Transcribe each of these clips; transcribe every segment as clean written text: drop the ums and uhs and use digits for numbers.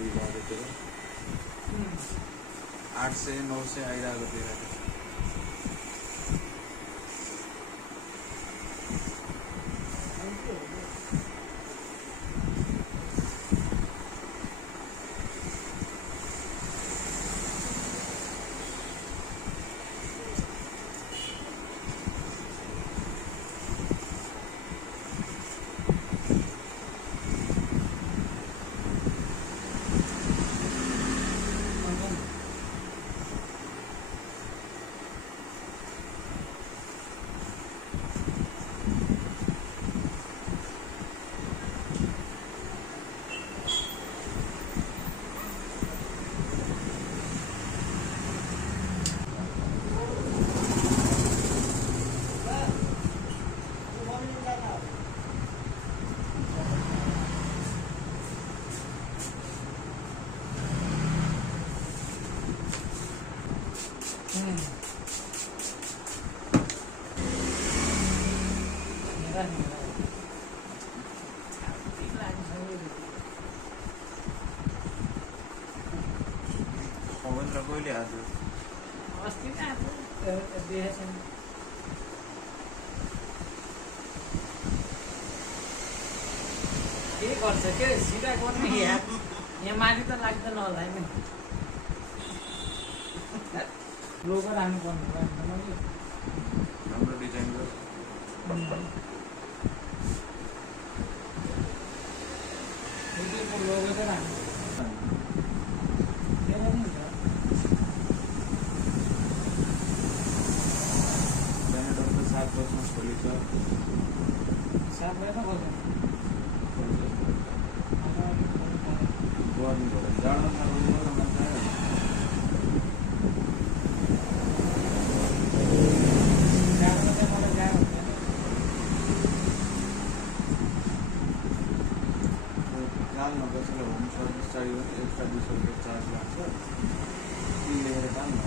बिगारेतिर 800 900 आइरहेको थियो। कहिले आज अस्ति नै आज देखेछ नि के गर्छ के सिधा गर्ने यहाँ माथि त लाग्दैन होला नि लोगो राख्नु पर्ने राम्रो डिजाइन लोगो चाहिँ राख्नु सात बजे त बज्यो जानमा कसैलाई होम सर्भिस चाहियो भने एक्स्ट्रा 20 रुपियाँ चार्ज लाग्छ ती लिएर काम न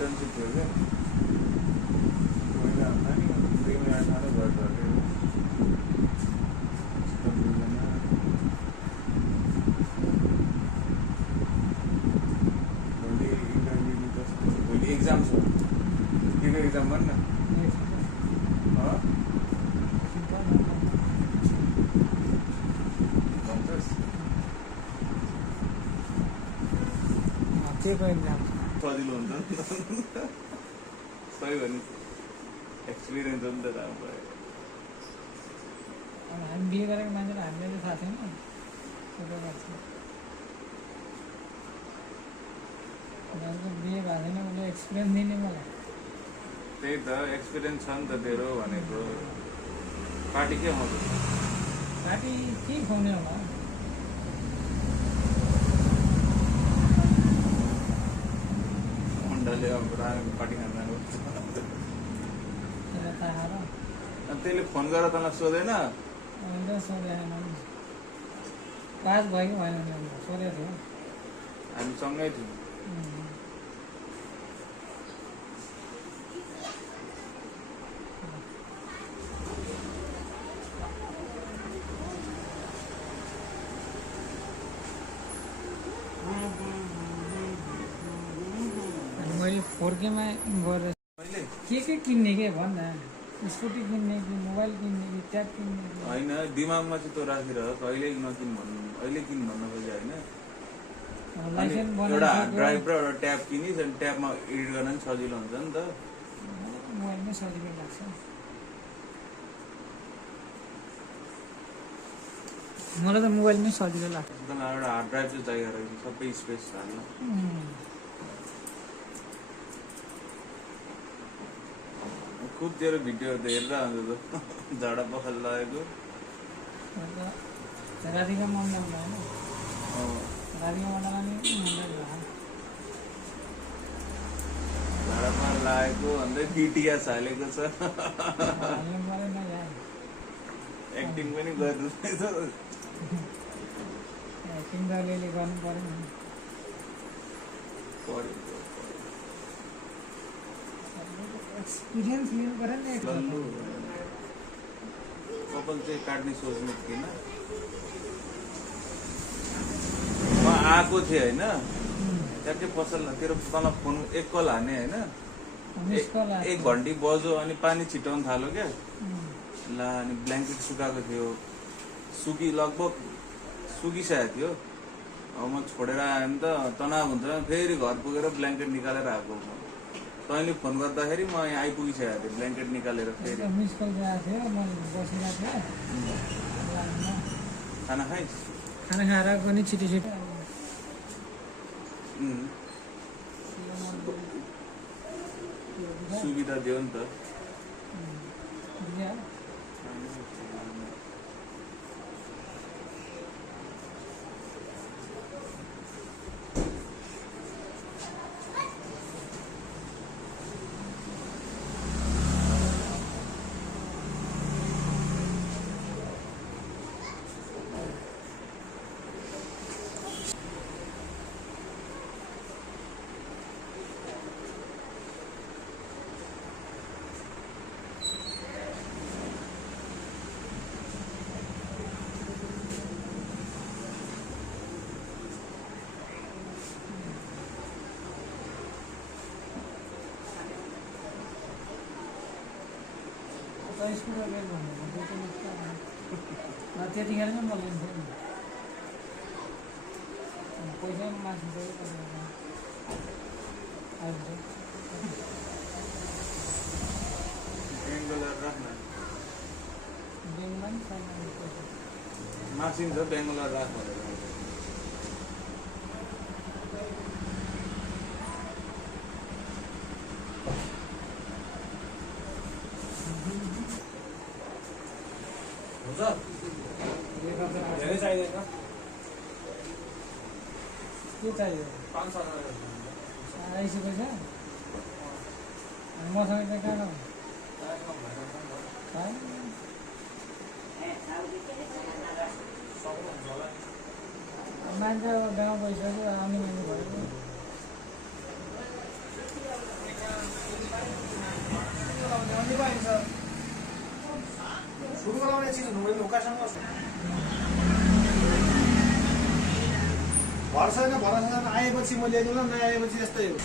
internship हो गया कोई अपना नहीं फ्री में आना तो बहुत बड़े बोली एग्जाम हो किसका एग्जाम बनना हाँ के एग्जाम सजिलो हुन्छ सही हो नि एक्सपिरियन्स हो नि त राम्रो हामी बिहे गरेको मान्छेलाई हामीलाई थाहा छैन बिहे भएको छैन उसले एक्सपिरियन्स दिने मलाई त्यही त एक्सपिरियन्स छ नि त तेरो भनेको पार्टी के आउँछ पार्टी के खुवाउने होला मण्डलले अब पार्टी खान जानु त्यसलाई थाहा र अनि त्यसले फोन गरेर तँलाई सोधेन अहिले सोधेन 5 भयो कि भएन नि सोधेको थियो हामी सँगै थियौँ अनि मैले 4K मा गरेर मैले के किन्ने के भन् न स्कुटी किन्ने कि मोबाइल किन्ने कि ट्याब किन्ने कि होइन दिमागमा चाहिँ तँ राखेर कहिले नकिन भन्नु अहिले किन भन्न खोजेँ होइन अब अनि लाइसेन्स एउटा हार्ड बनाइसक्यो ड्राइभ र एउटा ट्याब किनिस् अनि ट्याबमा एडिट गर्न पनि सजिलो हुन्छ नि त मोबाइलमै सजिलो लाग्छ मलाई त मोबाइलमै सजिलो लाग्छ तँलाई एउटा हार्ड ड्राइभ चाहिँ चाहिएको रहेछ सबै स्पेस हाल्न खुब तेरो भिडियोहरू त हेरेर आउँछ त झाडा पखाल लागेको राधिका मन्डल होइन अँ, राधिका मन्डल नि मन्डल झाडा पखाल लागेको अन्त बिटिएस हालेको छ हाल्नु परेन यार एक्टिङ पनि गरिरहेछ एक्टिङ त अलिअलि गर्नु पऱ्यो नि एक्सपिरियन्स लिनु पऱ्यो नि लल्लु कपाल चाहिँ काट्ने सोच्नु थिएन म आएको थिएँ होइन ट्याक्कै पसल तेरो तँलाई फोन एक कल हाने होइन मिस कल एक घन्टी बज्यो अनि पानी छिटाउनु थाल्यो क्या ला अनि ब्ल्याङ्केट सुकाएको थियो लगभग सुकिसकेको थियो अब म छोडेर आएँ नि त तनाव हुन्छ फेरि घर पुगेर ब्ल्याङ्केट निकालेर आएको तैँले फोन गर्दाखेरि म यहाँ आइपुगिसकेको थिएँ ब्ल्याङ्केट निकालेर फेरि मिस कल गएको थियो म बसिरहेको थिएँ खाना खाइस् खाना खाएर पनि छिटो छिटो सुविधा दियो नि त स्कुटर रेल भन्नु त्यतिखेर नै म लिन्थेँ नि पैसा पनि माग्नु पऱ्यो बेङ्गलोर राख्न ब्याङ्कमा पनि छैन पैसा मासिन्छ बेङ्गलोर राख भनेर धेरै चाहिँदैन के चाहियो 500 250 पैसा अनि मसँग चाहिँ कहाँ मान्छे गाउँ गइसक्यो आउने मान्छे भयो सुरुमा लाउने चिज हुनु भने उकासँग भरोसा छैन आएपछि म ल्याइदिउँला नआएपछि यस्तै हो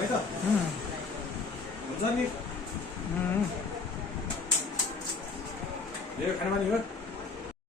है त हुन्छ नि Mm-hmm. खाना पानी हो